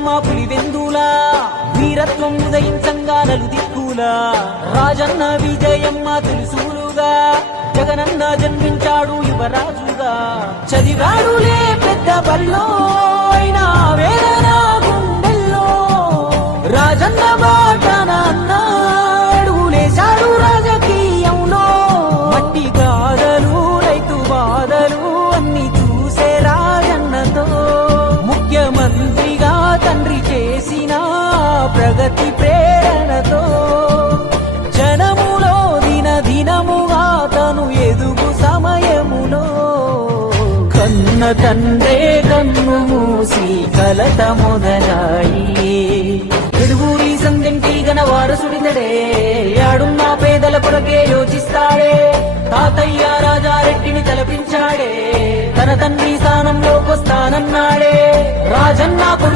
రాయలసీమ పులివెందులా వీరత్వం ఉదయించంగా నలుదిక్కులా రాజన్న విజయమ్మ తెలుసులుగా జగనన్న జన్మించాడు యువరాజుగా చదివాడులే పెద్ద బల్లో అయినా వేదన గుండెల్లో రాజన్న బాటన అడుగులేశాడు రాజకీయంలో మట్టి గాథలు రైతు బాధలు అన్ని చూసే రాజన్నతో ముఖ్యమంత్రిగా తండ్రి చేసిన ప్రగతి ప్రేరణతో జనములో దినదినముగా తను ఎదుగు సమయములో కన్న తండ్రే కన్ను మూసి కలత మొదలాయి ఎడుగురి సందెంటి గన వారసుడితడే ఆడున్న పేదల కొరకే యోచిస్తాడే తాతయ్య రాజారెడ్డిని తలపించాడే తన తండ్రి స్థానంలోకొస్తానన్నాడే రాజన్న కొడుకు